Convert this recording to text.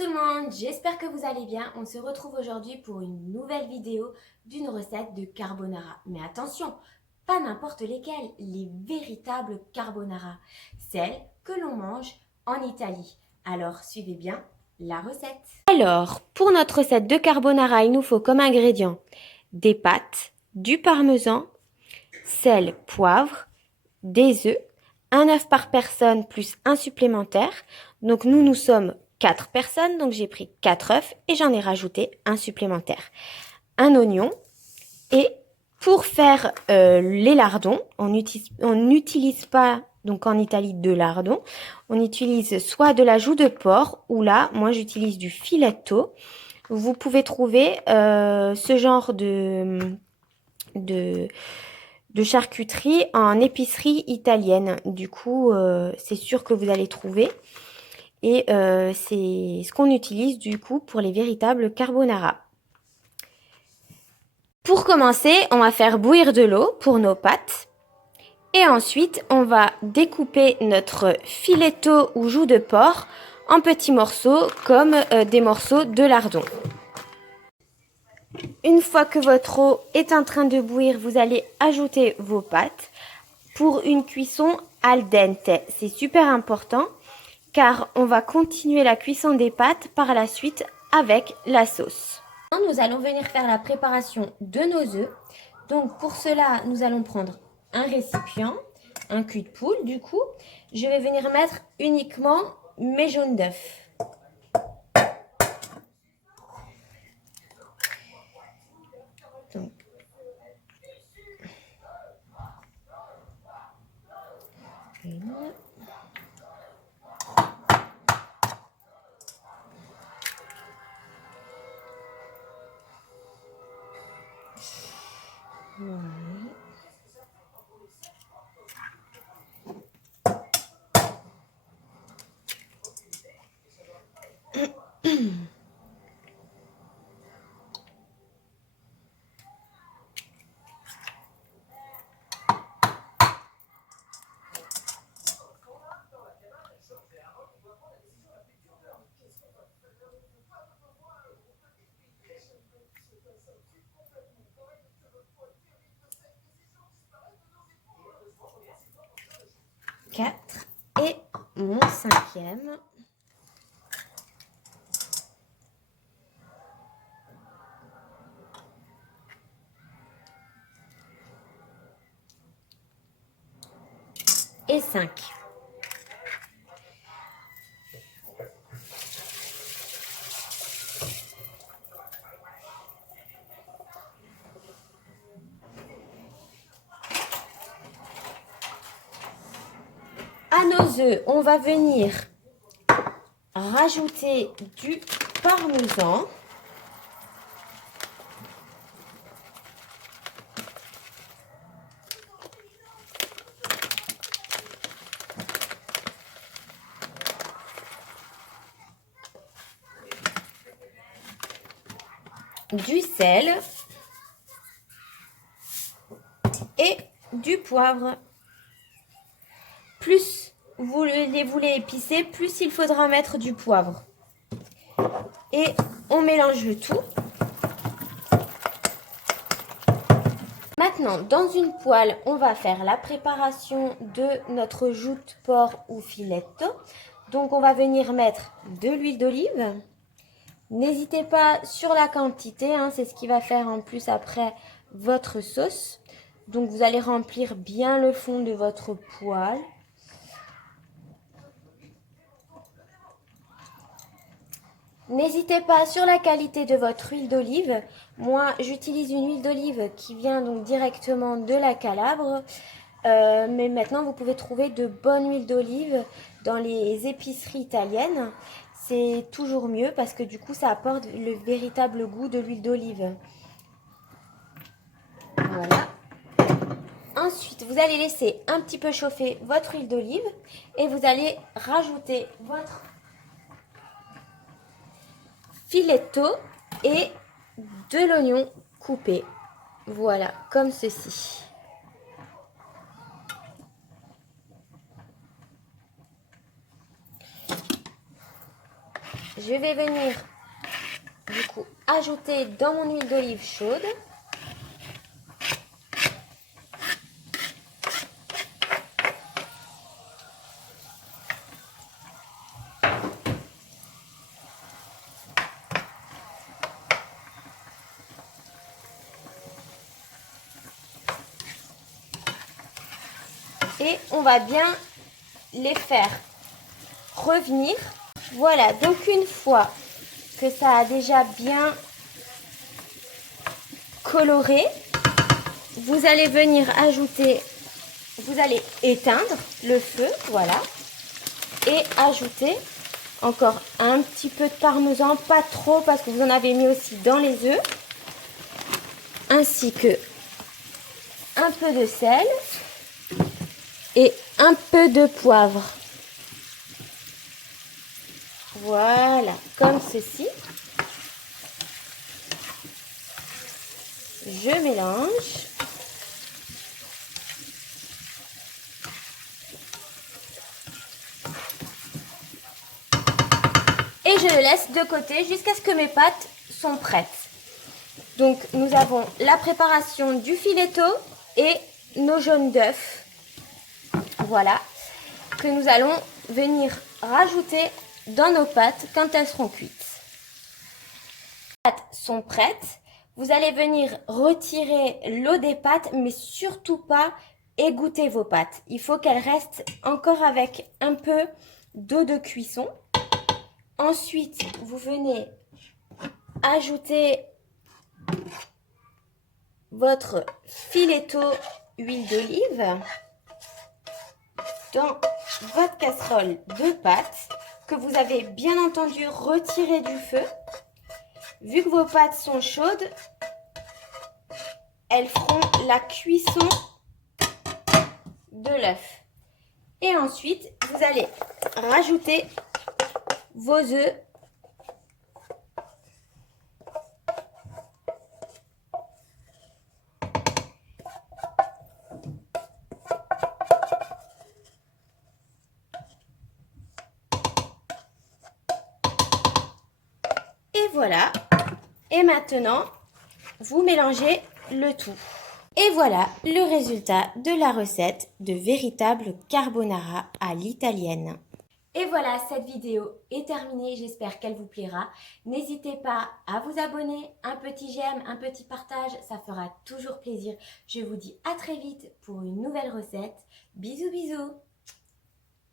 tout le monde, j'espère que vous allez bien. On se retrouve aujourd'hui pour une nouvelle vidéo d'une recette de carbonara. Mais attention, pas n'importe lesquelles, les véritables carbonara, celles que l'on mange en Italie. Alors suivez bien la recette. Alors, pour notre recette de carbonara, il nous faut comme ingrédients des pâtes, du parmesan, sel, poivre, des œufs, un œuf par personne plus un supplémentaire. Donc nous sommes 4 personnes, donc j'ai pris 4 œufs et j'en ai rajouté un supplémentaire. Un oignon et pour faire les lardons, on n'utilise pas donc en Italie de lardons, on utilise soit de la joue de porc ou là, moi j'utilise du filetto. Vous pouvez trouver ce genre de charcuterie en épicerie italienne. Du coup, c'est sûr que vous allez trouver. Et c'est ce qu'on utilise du coup pour les véritables carbonara. Pour commencer, on va faire bouillir de l'eau pour nos pâtes. Et ensuite, on va découper notre filetto ou joue de porc en petits morceaux comme des morceaux de lardon. Une fois que votre eau est en train de bouillir, vous allez ajouter vos pâtes pour une cuisson al dente. C'est super important car on va continuer la cuisson des pâtes par la suite avec la sauce. Nous allons venir faire la préparation de nos œufs. Donc pour cela, nous allons prendre un récipient, un cul de poule du coup. Je vais venir mettre uniquement mes jaunes d'œufs. Donc, une. Voilà. Quatre et mon cinquième. Et 5. À nos œufs, on va venir rajouter du parmesan. Du sel et du poivre. Plus vous voulez épicer, plus il faudra mettre du poivre. Et on mélange le tout. Maintenant, dans une poêle, on va faire la préparation de notre joue de porc ou filetto. Donc, on va venir mettre de l'huile d'olive. N'hésitez pas sur la quantité, hein, c'est ce qui va faire en plus après votre sauce. Donc, vous allez remplir bien le fond de votre poêle. N'hésitez pas sur la qualité de votre huile d'olive. Moi, j'utilise une huile d'olive qui vient donc directement de la Calabre. Mais maintenant, vous pouvez trouver de bonnes huiles d'olive dans les épiceries italiennes. C'est toujours mieux parce que du coup, ça apporte le véritable goût de l'huile d'olive. Voilà. Ensuite, vous allez laisser un petit peu chauffer votre huile d'olive et vous allez rajouter votre filetto et de l'oignon coupé. Voilà, comme ceci. je vais venir du coup ajouter dans mon huile d'olive chaude. Et on va bien les faire revenir. Voilà, donc une fois que ça a déjà bien coloré, vous allez venir ajouter, vous allez éteindre le feu, voilà, et ajouter encore un petit peu de parmesan, pas trop parce que vous en avez mis aussi dans les œufs, ainsi que un peu de sel et un peu de poivre. Voilà, comme ceci. Je mélange. Et je le laisse de côté jusqu'à ce que mes pâtes sont prêtes. Donc nous avons la préparation du filetto et nos jaunes d'œufs. Voilà, que nous allons venir rajouter dans nos pâtes quand elles seront cuites. Les pâtes sont prêtes. Vous allez venir retirer l'eau des pâtes, mais surtout pas égoutter vos pâtes. Il faut qu'elles restent encore avec un peu d'eau de cuisson. Ensuite, vous venez ajouter votre filetto huile d'olive dans votre casserole de pâtes que vous avez bien entendu retiré du feu. Vu que vos pâtes sont chaudes, elles feront la cuisson de l'œuf. Et ensuite, vous allez rajouter vos œufs. Et voilà. Et maintenant, vous mélangez le tout. Et voilà le résultat de la recette de véritable carbonara à l'italienne. Et voilà, cette vidéo est terminée, j'espère qu'elle vous plaira. N'hésitez pas à vous abonner, un petit j'aime, un petit partage, ça fera toujours plaisir. Je vous dis à très vite pour une nouvelle recette. Bisous bisous.